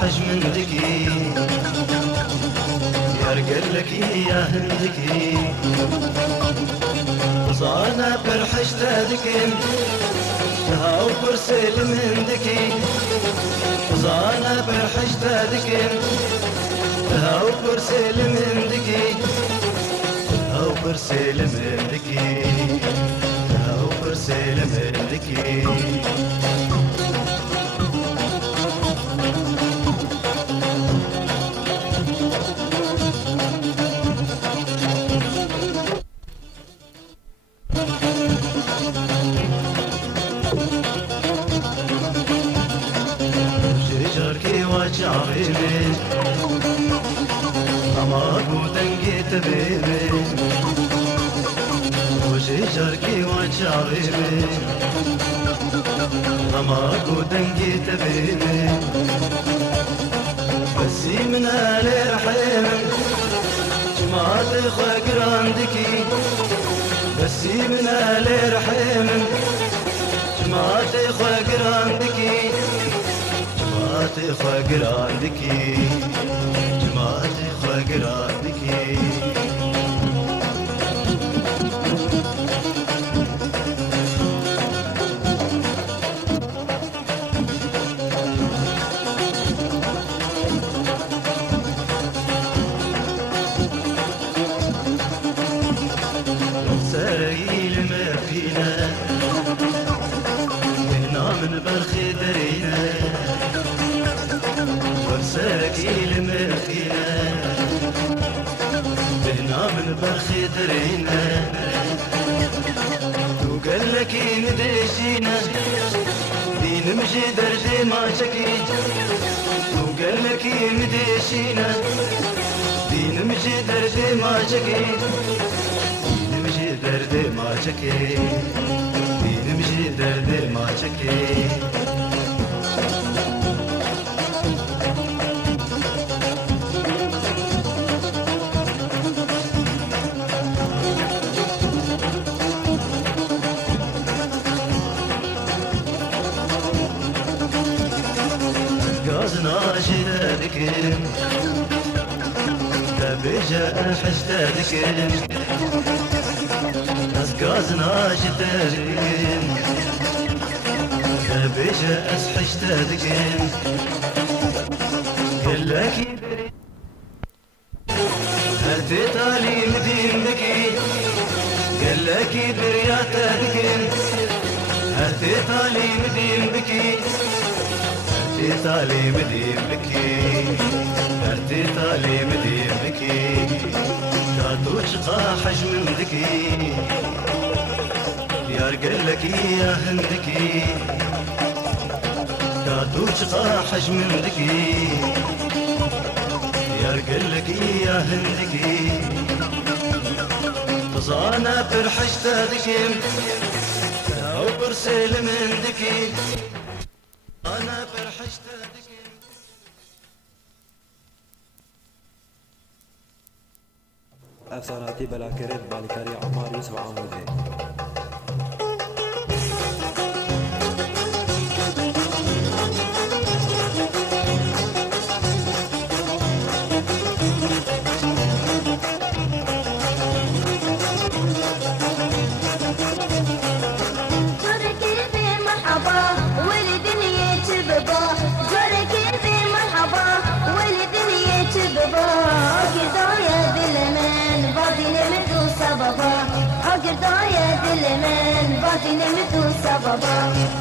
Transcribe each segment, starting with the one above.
حجم ذكي يرقل لك يا هندكي وصانا برحش تذكي هاو برسل من ذكي وصانا برحش تذكي هاو برسل من ذكي هاو برسل من ذكي هاو برسل من ذكي شجركي وشعري أماك ودنقي تبيبي وشجركي وشعري أماك ودنقي تبيبي بسي من آلي رحيم جماعة خاقر عندكي بسي من آلي رحيم جماعة خاقر عندكي جماعة خاقر عندكي جماعة خاقر عندكي سرايل ما فينا هنا من برخي درينا ورساكيل ما فينا هنا من برخي درينا وقال لك ندشينا دين مجي دردي ما شكي وقال لك ندشينا دين مجي دردي ما شكي نمشي دردي ما شكي نمشي دردي ما شكي قازنا شدادك تبجأ حشتادك قازنا شدادك تبجأ حشتادك قال لك هاتي تالي مدين بكي قال لك برياتك هاتي تالي مدين بكي هاتي تالي مدين بكي هاتي تالي مدين بكي تاتو شقا حجم ذكي يرقل لك يا هندكي تاتو شقا حجم ذكي يرقل لك يا هندكي فصانا برحش تذكي او برسل من ذكي انا برحش تذكي افساناتي بلا كريم مالكاري عمار يوسف عمودي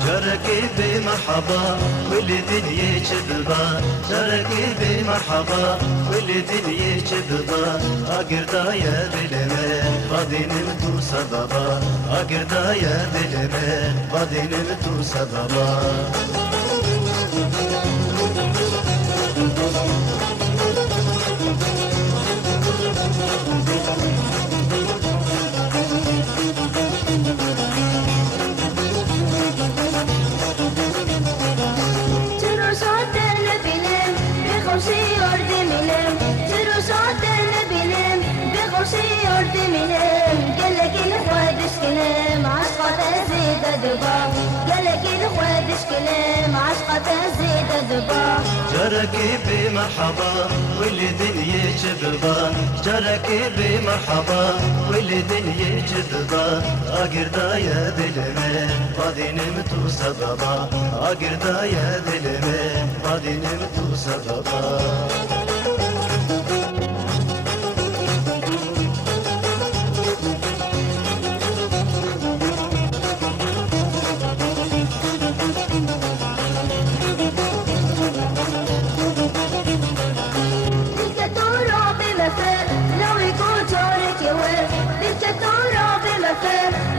جركي بمرحبا واللي دنيا كذبا جركي بمرحبا واللي دنيا كذبا اقردا يا بالمان بعدين متو سببا اقردا يا بالمان بعدين متو سببا خوشی آرد میلم تروشات نبینم به شي يرد منام قالك الخوادش كلام عشقة زيد دبا قالك الخوادش كلام عشقة زيد دبا جرك بمرحبا واللي دنيا جذبا جرك بمرحبا واللي دنيا جذبا اقردا يا دلمي غادي نمتو سببا اقردا يا دلمي غادي نمتو سببا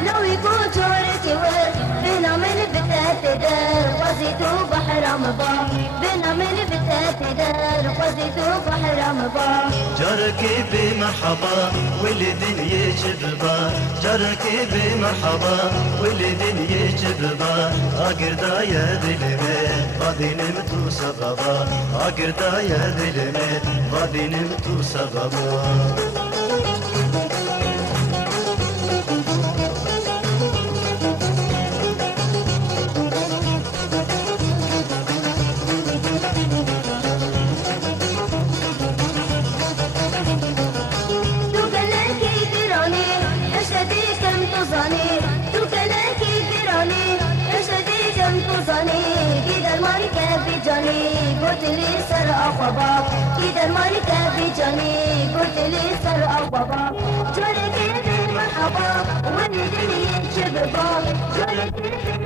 لو يكون جارك ورد بينا من بتات دار وزيتو بحر مبا بينا من بتات دار وزيتو بحر مبا جارك بمرحبا واللي دنيا جذبا جارك بمرحبا واللي دنيا جذبا اقردا يا دلمي غادي نمتو سببا اقردا يا دلمي غادي نمتو سببا قلت لي سر أخبا كده الملكة بجاني قلت لي سر أخبا جارك مرحبا والدني شبابا جارك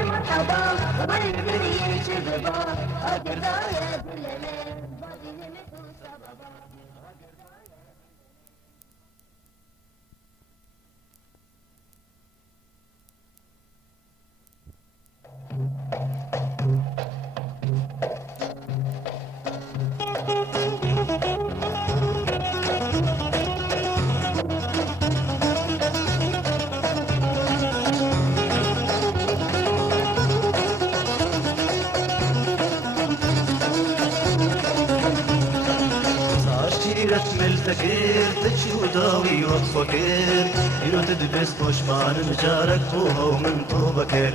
مرحبا والدني شبابا أقدر يا دلنا باقي نمتو سببا ملتكير تجي وداوي وتفكر يلو تدبس بوشمان مجارك فوها ومن طوبكر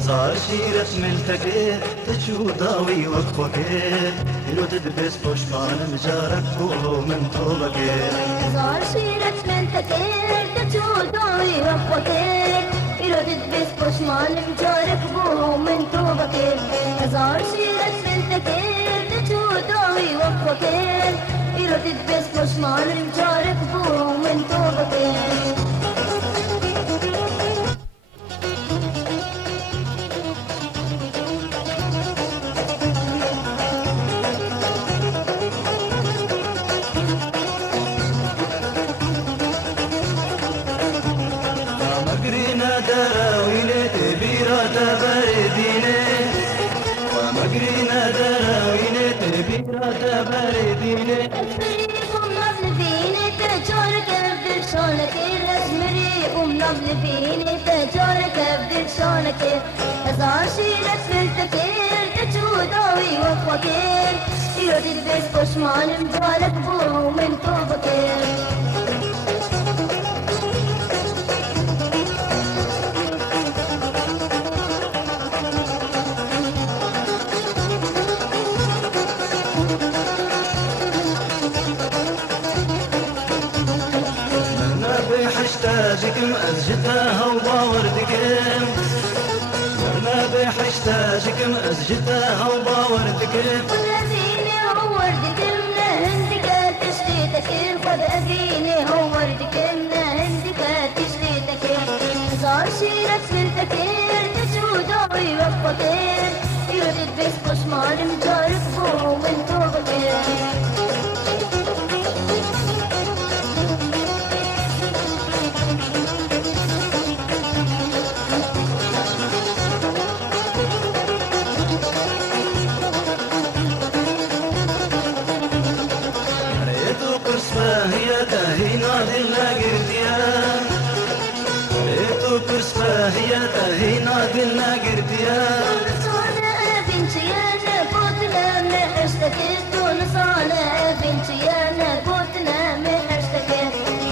صار شيرة ملتكير تجي وداوي وتفكر يلو تدبس بوشمان مجارك فوها ومن طوبكر صار شيرة ملتكير تجي وداوي وتفكر يلو تدبس بوشمان مجارك فوها ومن طوبكر صار شيرة ملتكير تجي وداوي وتفكر يلو تدبس بوشمان مجارك فوها ومن طوبكر دراوينه تبيرة بردينه ومقرينا دراوينه تبيرة بردينه اسمريكم نبل فيني تجارك ابدل شونك اسمريكم نبل فيني تجارك ابدل شونك هزار شيرة ملتكير تجوداوي وفكير يرد البس بشمان مجالك بو من طوبكير حشتاجكم أزجتها وباوردكم مرنا بحشتاجكم أزجتها وباوردكم والذين هوردكم لهندك تشريتك والذين هوردكم لهندك تشريتك صار شيرة ملتكير تجوداوي وفكير يرد بس بشمار مجارك بو من طوبكير هي تهينا دلنا قرديا صانع بنتي انا بوتنا من حشتك دون صانع بنتي انا بوتنا من حشتك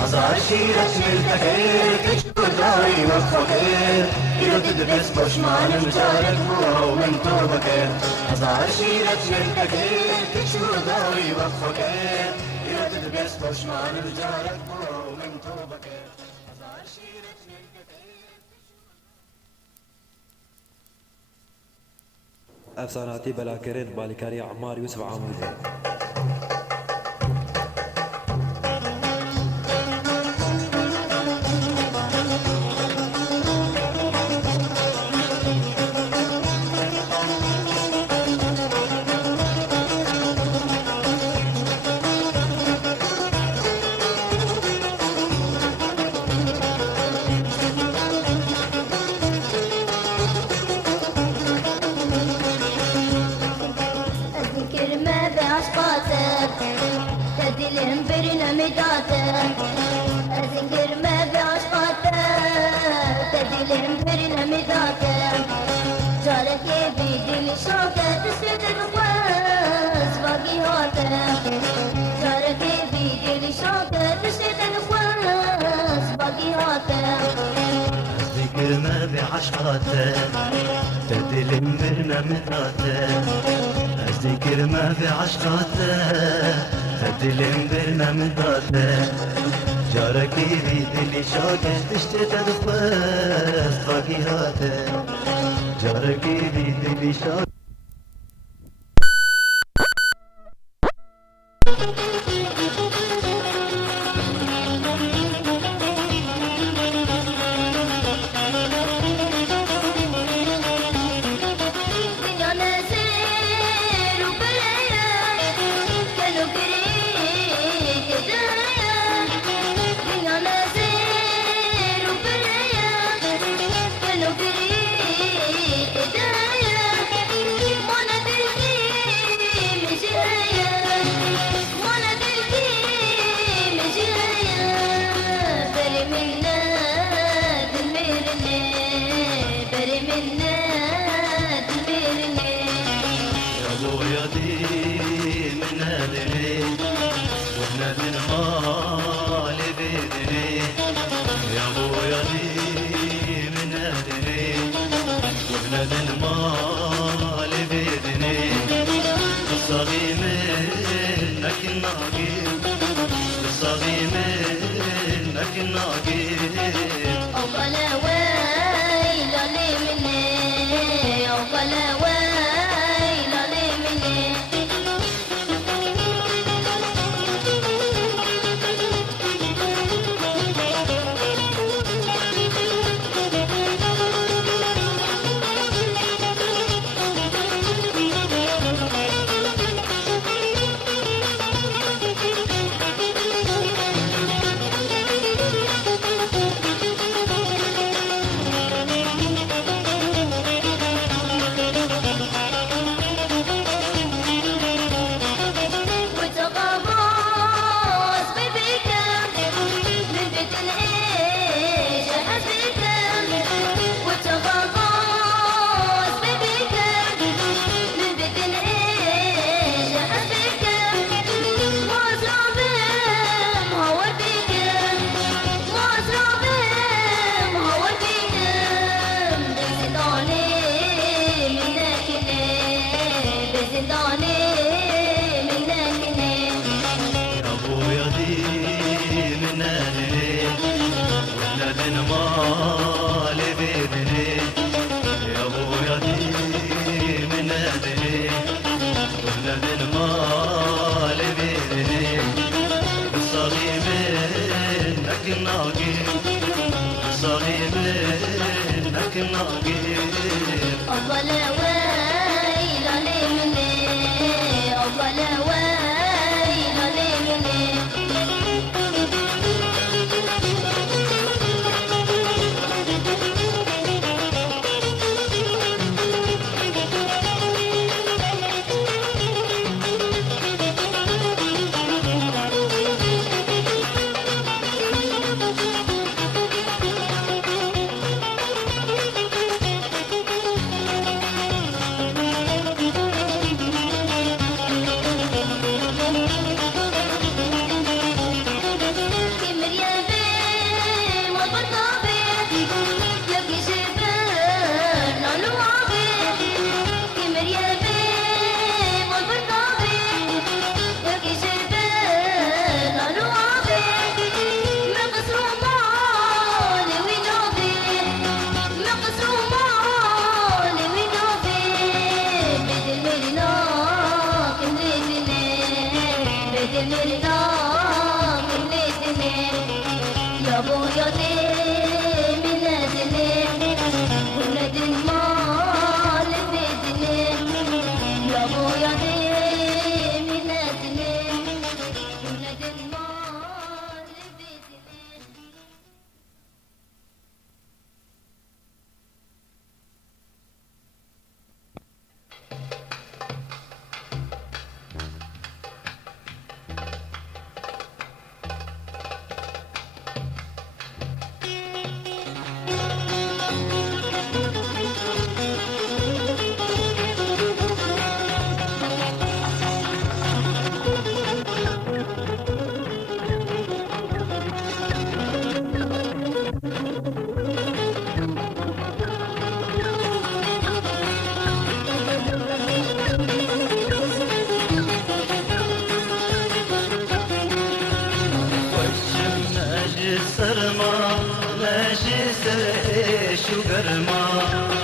حصار عشيرة ملتخير كشكو داري وفقير يردد بس بشمان مجارك هو ومن توبكير عشيرة ملتخير كشكو داري وفقير يردد بس بشمان مجارك هو ومن توبكير عشيرة افساناتی بلاکرین بالیکاری عمار یوسف عاموزی. تدلهم برنامجاته أذكر ما بعشقاته تدلهم برنامجاته جارك بيدي شوكة تسد النفاس باقي هاته جارك بيدي شوكة تسد النفاس باقي هاته أذكر ما بعشقاته تدلهم برنامجاته أذكر ما بعشقاته تدلم برنامجاته جارك بيدي شوكة تشتت دفاس باقي هاته جارك بيدي شوكة دلنا من دلنا يا بويا دي من دلنا ولد المال بدلنا يا بويا دي من دلنا ولد المال بدلنا سرما ناجي سر ايش وقرما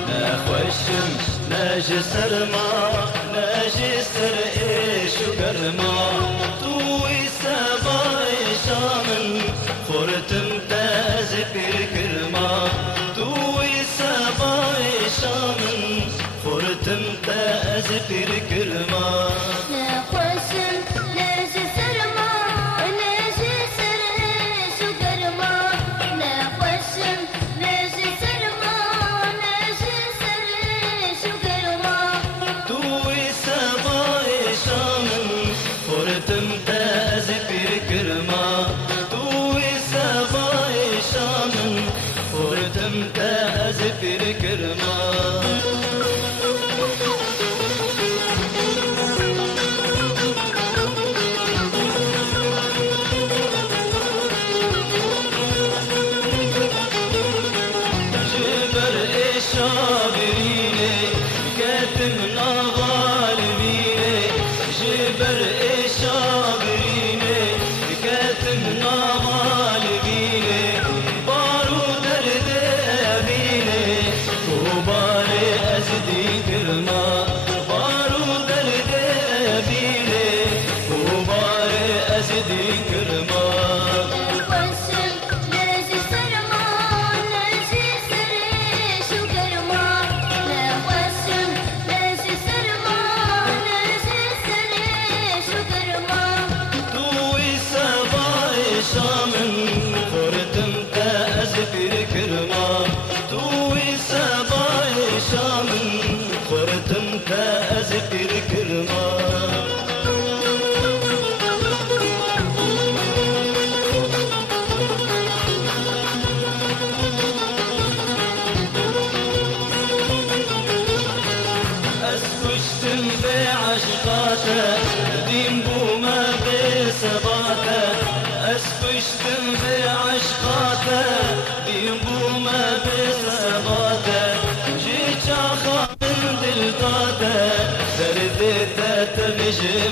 نخوشم ناجي سرما ناجي سر ايش وقرما توي سباي شامن فرتم تاز بالكرما توي سباي شامن فرتم تاز بالكرما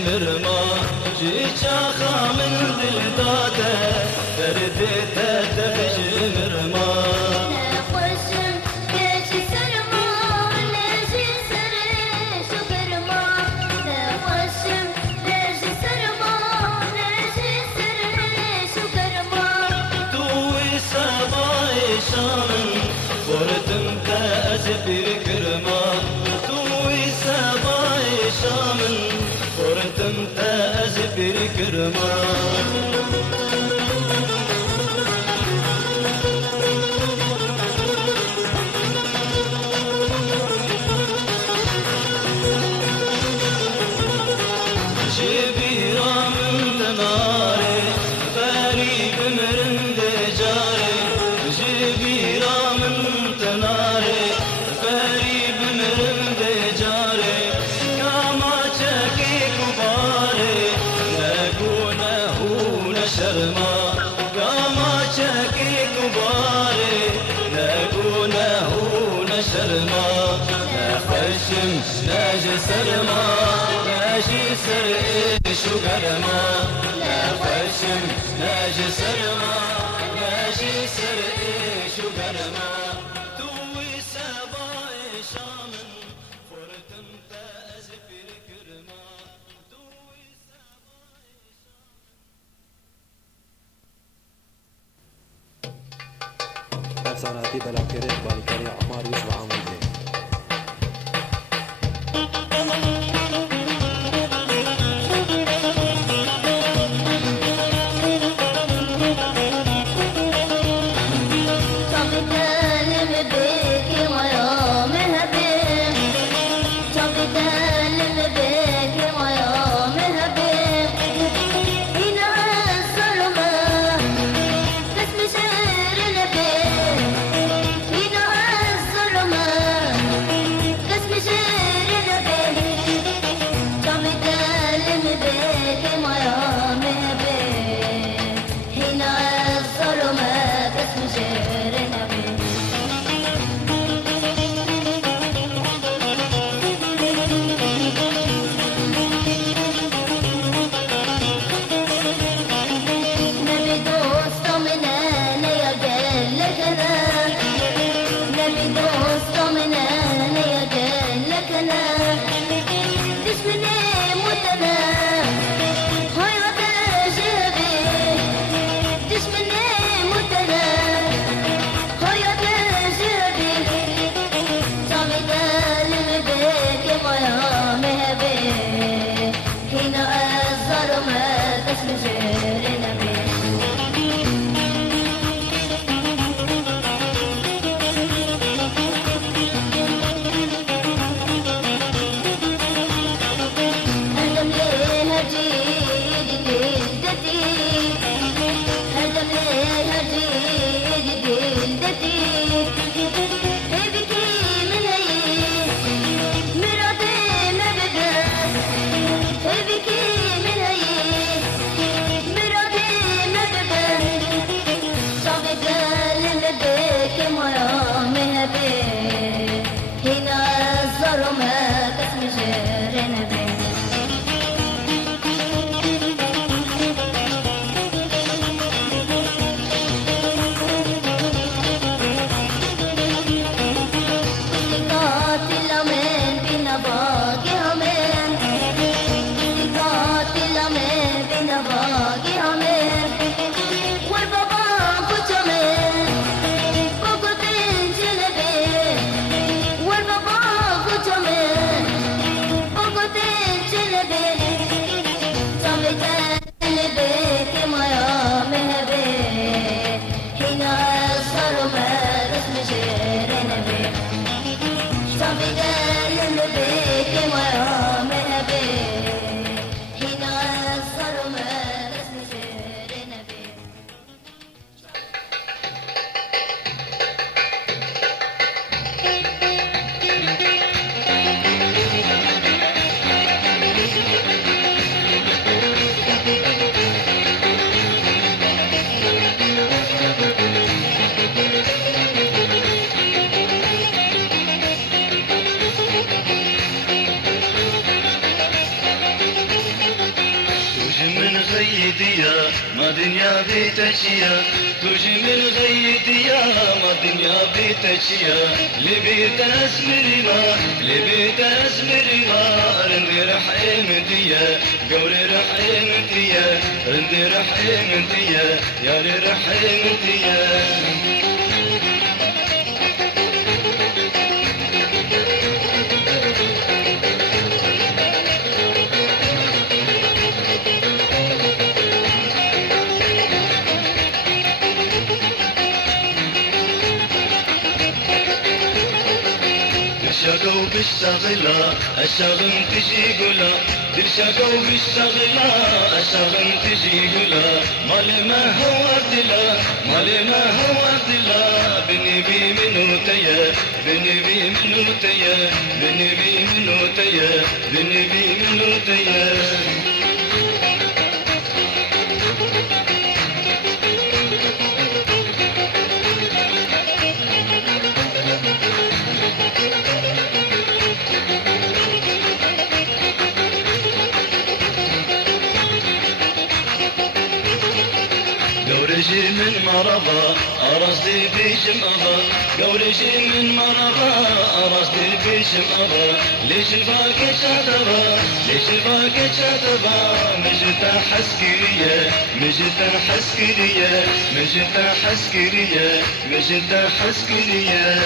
مرما جيشاخا من دلداده فرديته تبج مرما نخوشم ليش سرما ليش سري شكرما نخوشم ليش سرما ليش سري شكرما توي سباي شامن فردم تأزبير كرما توي سباي شامن فرتم تأزبير كرما ناجي سرما ناجي سر شو قرما لا خشم ناجي سرما ناجي سر شو قرما توي سباي شامن فرتم تأزفر كرما توي سباي شامن أفساناتي بلاكرين بالكاري عمار يوسف عامودي. ما دنيا بيتشيا تجي من غيديا ما دنيا بيتشيا لبيت أزمرنا لبيت أزمرنا رندي رحمتيا قولي رحمتيا رندي رحمتيا يا لي رحمتيا شقو بالشغلة الشغل تجي قلا دل شقو بالشغلة الشغل تجي قلا مالي ما هو دلا مالي ما هو دلا بنبي منو تيا بنبي منو تيا بنبي منو تيا بنبي منو تيا قولجي من مرضى أرصدي بيشم أبا قولجي من مرضى أرصدي بيشم أبا ليش الفاك شاتبا ليش الفاك شاتبا مجتا حسكرية مجتا حسكرية مجتا حسكرية مجتا حسكرية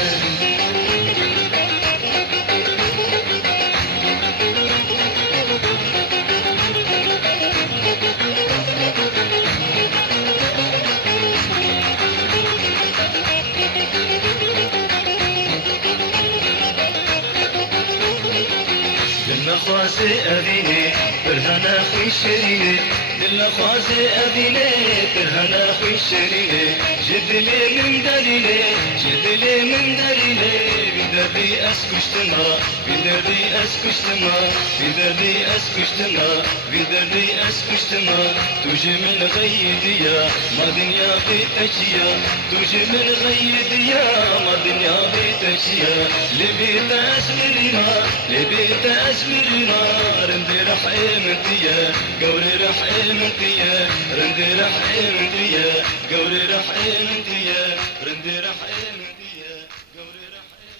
خوازي أبيني برهنا خوي شريني دلنا خوازي أبيني برهنا خوي شريني جدلي من دليلي جدلي من دليلي بدردي أسكشتنا بدردي أسكشتنا بدردي أسكشتنا بدردي أسكشتنا توجي من غيديا ما دنيا بيتشيا توجي من غيديا ما دنيا بيتشيا لبيت أسمرنا لبيت أسمرنا رندي رحمتيا قولي رحمتيا رندي رحمتيا قولي رحمتيا رندي رحمتيا قولي رحمتيا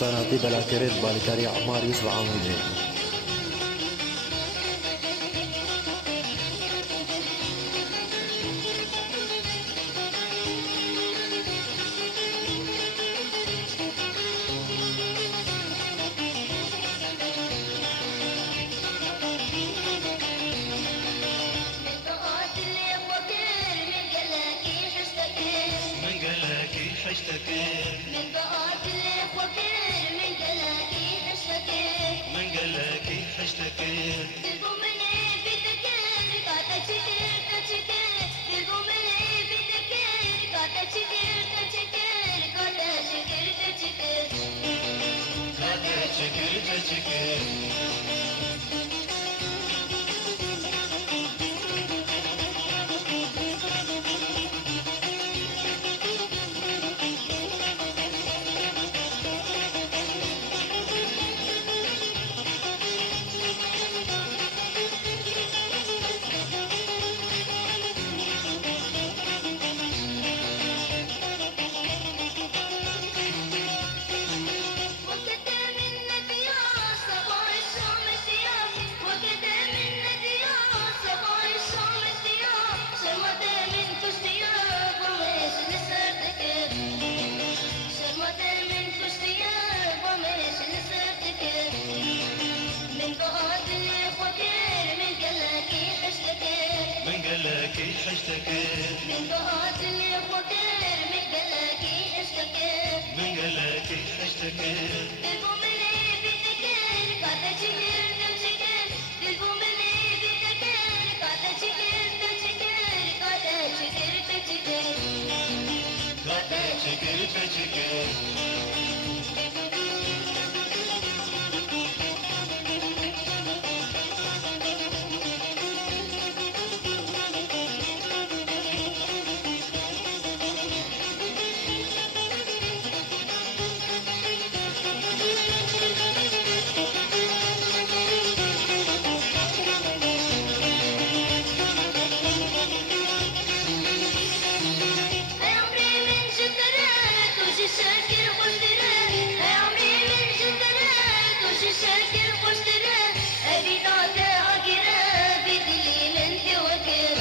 ساناتي بلا كريت بالكاري عمار يوسف عمودي من ضاعت الإخوة كل من قلاكي تشتكي من قلاكي حشتكي قلبوا مني بتكير قاعدة تشكير تشكير قلبوا مني بتكير قاعدة تشكير تشكير قاعدة تشكير تشكير قاعدة تشكي تشكي من قلاكي حشتكي من ضاعت الإخوة كل من قلاكي اشتكي من قلاكي حشتكي قلبوا مني بتكير قاعدة تشكير تشكير قلبوا مني بتكير قاعدة تشكير تشكير قاعدة تشكير تشكير قاعدة تشكي تشكي يا عمري من شكرك وش الشاكر واشتراك يا عمري من شكرك وش الشاكر واشتراك أبي نعطى عقرا بدلي من توكل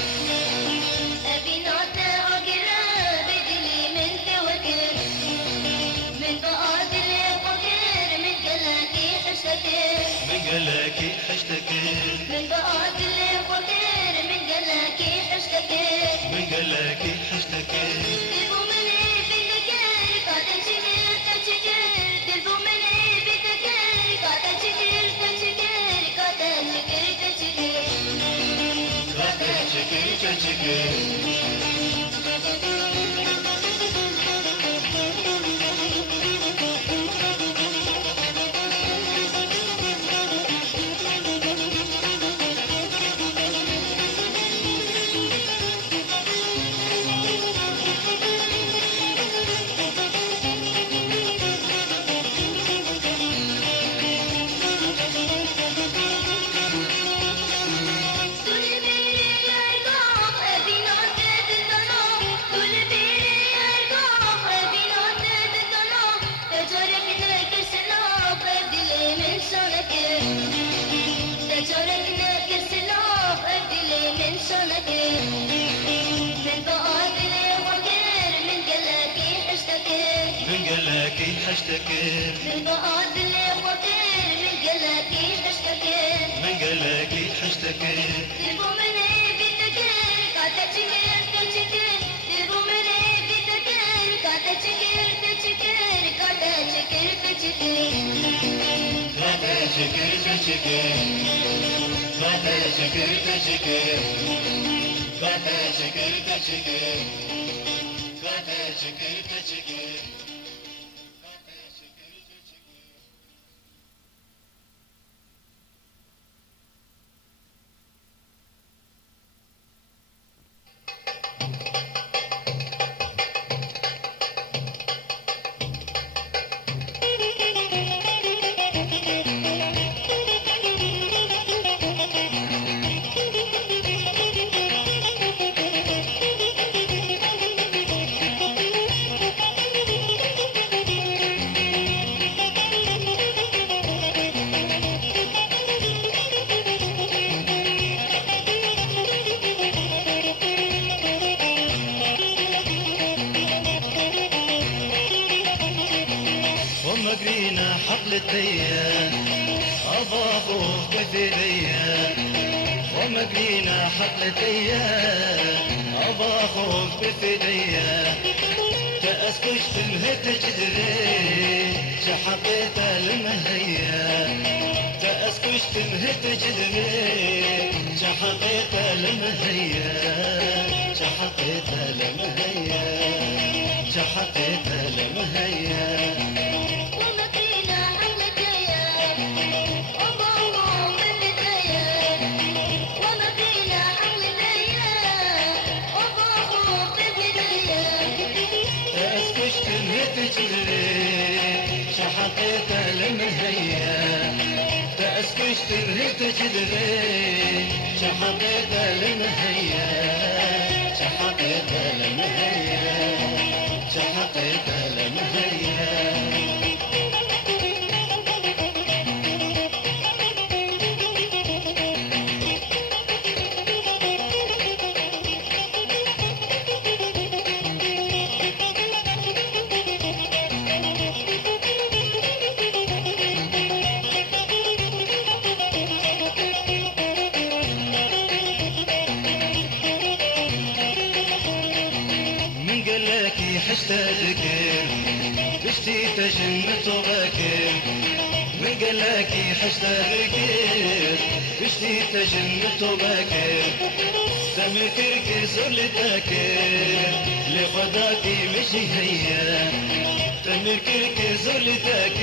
أبي نعطى عقرا بدلي من توكل من ضاعت الفقير من قلاكي حشتكي من قلاكي حشتكي من ضاعت الفقير من قلاكي حشتكي من قلاكي حشتكي قلبوا مني بتكير قاعدة تشكير تشكير قلبوا مني بتكير قاعدة تشكير تشكير قاعدة تشكير تشكير قاعدة تشكي تشكي طول بيري العقاب أبي نعطيت الظلام طول بيري العقاب أبي نعطيت الظلام تجاركنا كسلاف أبدلي من شانك تجاركنا كسلاف أبدلي من شانك من ضاعت الفقير من قلاكي حشتكي من قلاكي حشتكي من ضاعت الفقير من قلاكي حشتكي من قلاكي حشتكي قلبوا مني بتكير قاعدة تشكير تشكير قلبوا مني بتكير قاعدة تشكير تشكير قاعدة تشكير تشكير قاعدة تشكي تشكي قاعدة تشكي تشكي قاعدة تشكي تشكي قاعدة تشكي تشكي أبا خوف بثديا ومدينة حقلتيا أبا خوف بثديا تأسكش تمهت جدري شحقيت المهيا تأسكش تمهت جدري شحقيت المهيا شحقيت المهيا شحقيت المهيا شحقيت المهيا تأسكش تنهت جدري شحقيت المهيا شحقيت المهيا شحقيت المهيا حشتك بشتي تجمت وباكر من قالك حشتك بشتي تجمت وباكر تمكرك زلتك لخداك مشي هيا تمكرك زلتك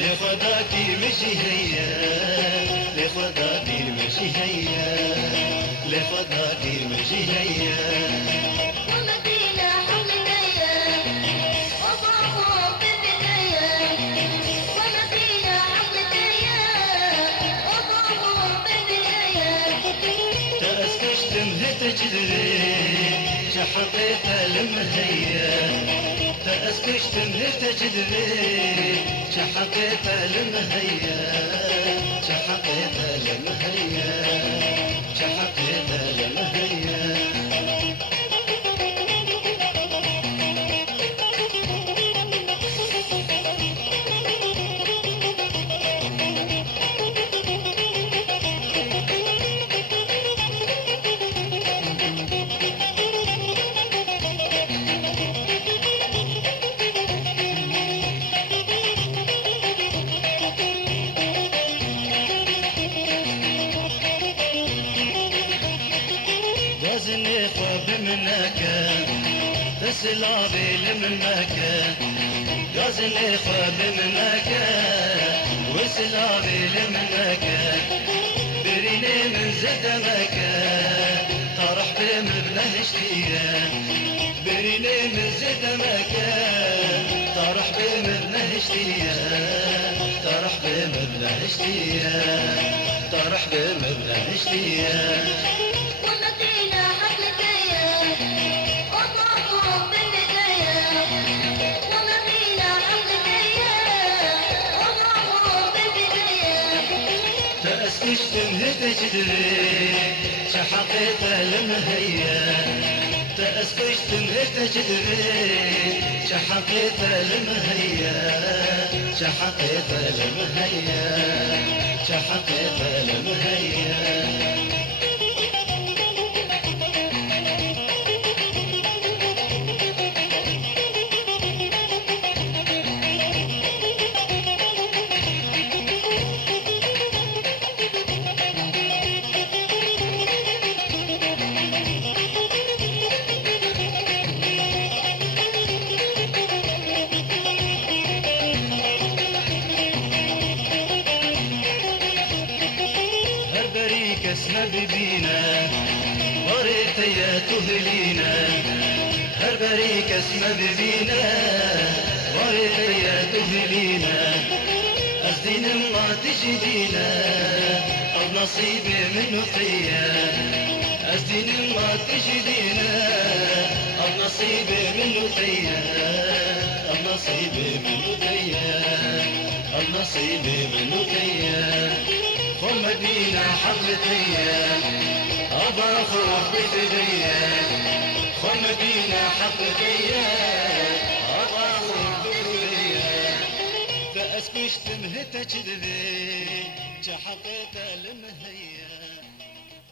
لخداك مشي هيا لخداك مشي هيا لخداك مشي هيا تجري شحقيت المهيا تأسكش تمهت جدري شحقيت المهيا شحقيت المهيا شحقيت المهيا غازني خوف منك تسلابي لمنك غازني خوف منك وسلابي لمنك بريني من زدمك طرح بمبله اشتيا بريني من زدمك طرح بمبله اشتيا طرح بمبله اشتيا طرح بمبله اشتيا تأسكش تمهت جدري شحقيت المهيا تأسكش تمهت جدري شحقيت المهيا شحقيت المهيا شحقيت المهيا اسمه ببينا وريت يا تهلينا هربريك اسمه ببينا وريت يا تهلينا أزدين ما تجدينا أو نصيبي منه فيا أزدين ما تجدينا أو نصيبي منه فيا أو نصيبي منه فيا أو نصيبي منه فيا خمدينا حقلتيا أبا خوف بثديا خمدينا حقلتيا أبا خوف بثديا فأسكي تمهت كذبي كحقيقة المهية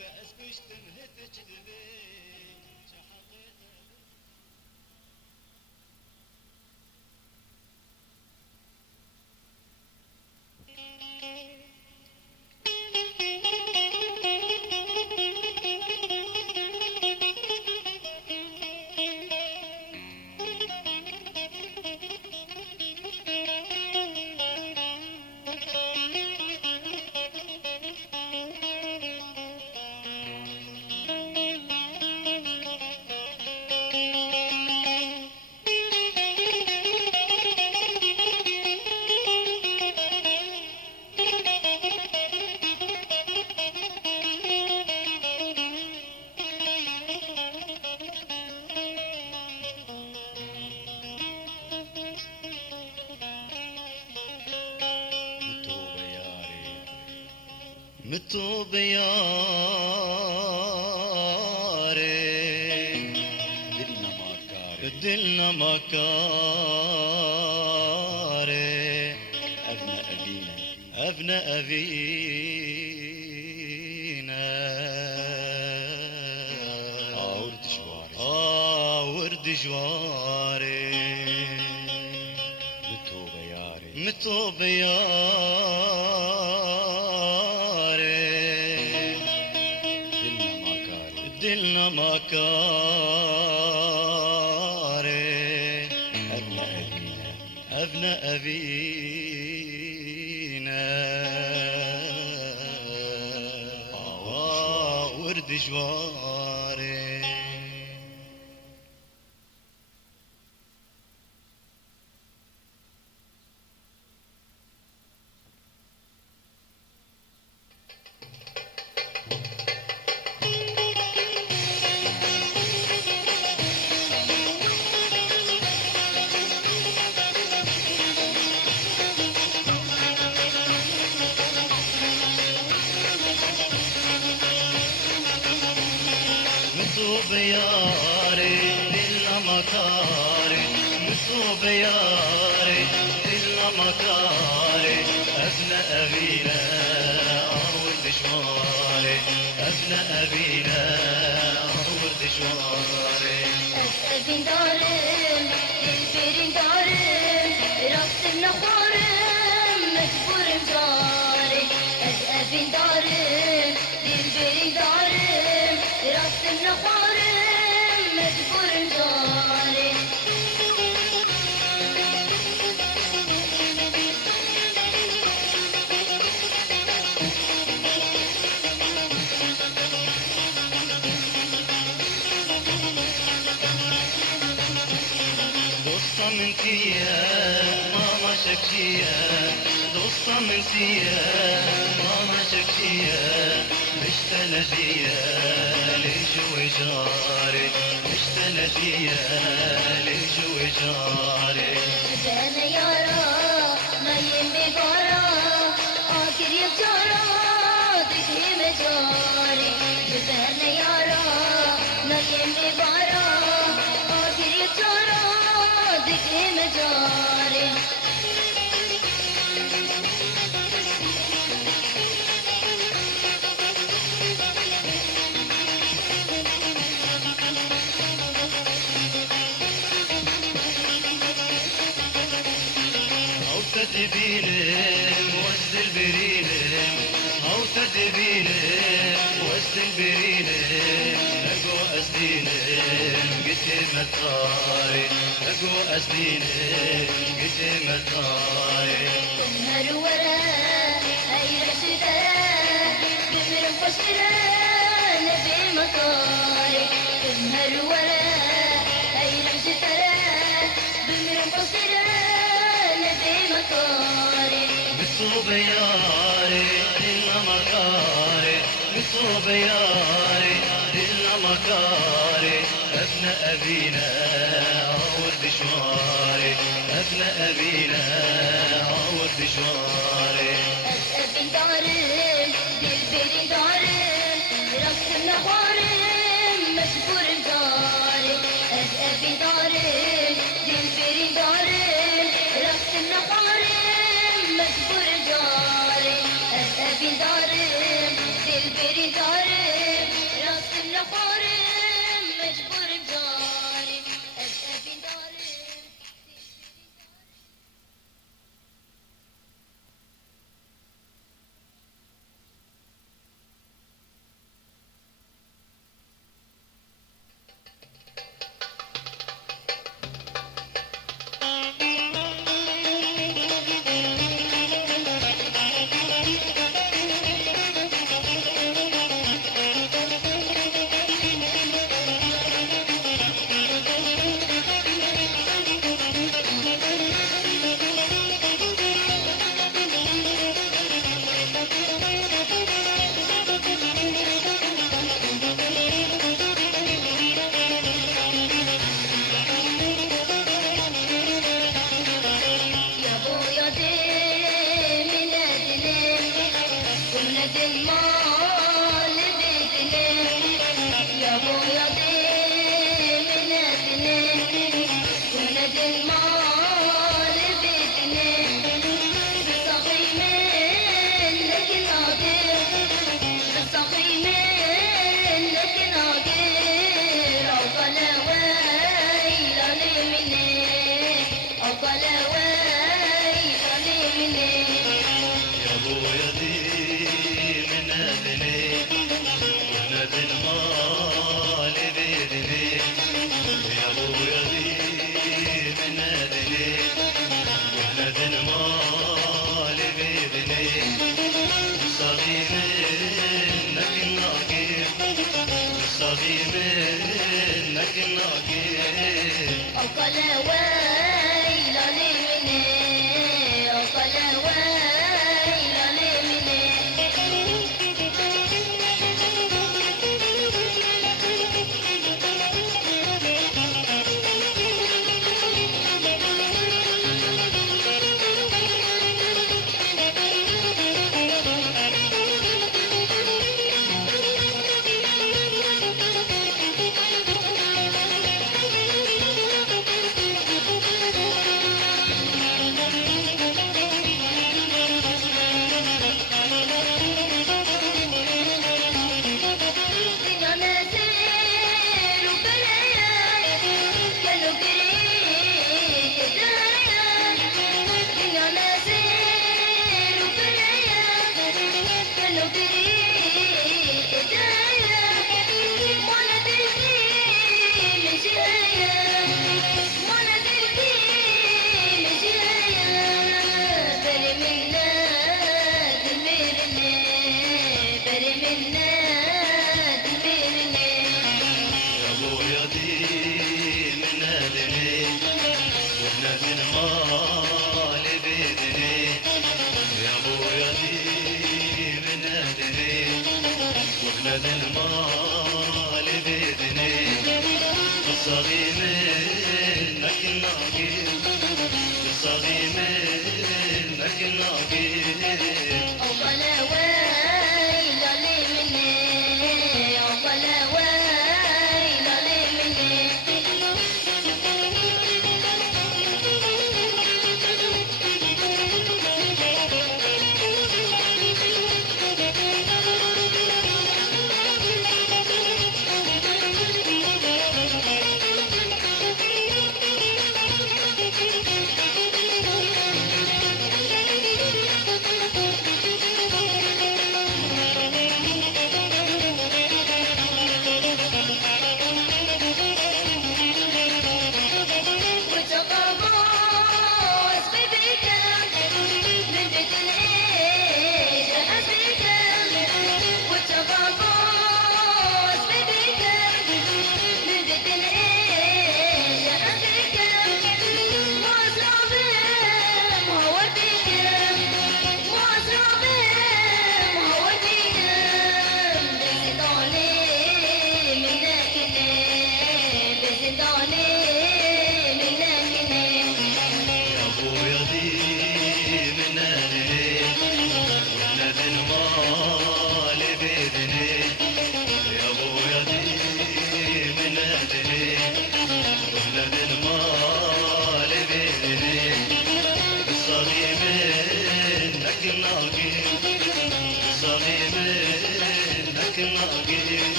بس تمهت كذبي متوب ياري دلنا مكاري أبناء أبينا ورد جواري متوب ياري دلنا مكاري أبناء أبينا ورد جواري متوب ياري دلنا مكاري متوب ياري دلنا مكاري أبناء أبينا ورد جواري أبناء أبينا ورد جواري أبين دارم للبيرين دارم راسمنا خارم مجبور جاري أبين دارم للبيرين دارم راسمنا خارم مجبور جاري دوستا من تيا ماما شكشيا دوستا من تيا ماما شكشيا مشتنا فيا ليجو جاري مشتنا فيا ليجو جاري أنا يارا ما يمي بارا آخر يجارا دكي مجاري أنا يارا ما يمي بارا آخر يجارا دكي مجاري تدبينم وسط البرينم أو تدبينم وسط البرينم أقو أسدينم قد مطاري أقو أسدينم قد مطاري نهر ورا أي رشدة بمر فشرة نبي مطاري نهر ورا أي رشدة بمر فشرة نبي مطاري متوب ياري دلنا مكاري متوب ياري دلنا مكاري أبناء أبينا ورد جواري أبناء أبينا ورد جواري أبين دارم دلبيرين دارم راسمنا خارم مجبور جاري أبين دارم دلبيرين دارم راسمنا خارم خورم مجبورم دارم أبين دارم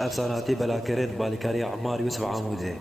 افساناتی بلاکرد بالیکاری عمار یوسف عاموزه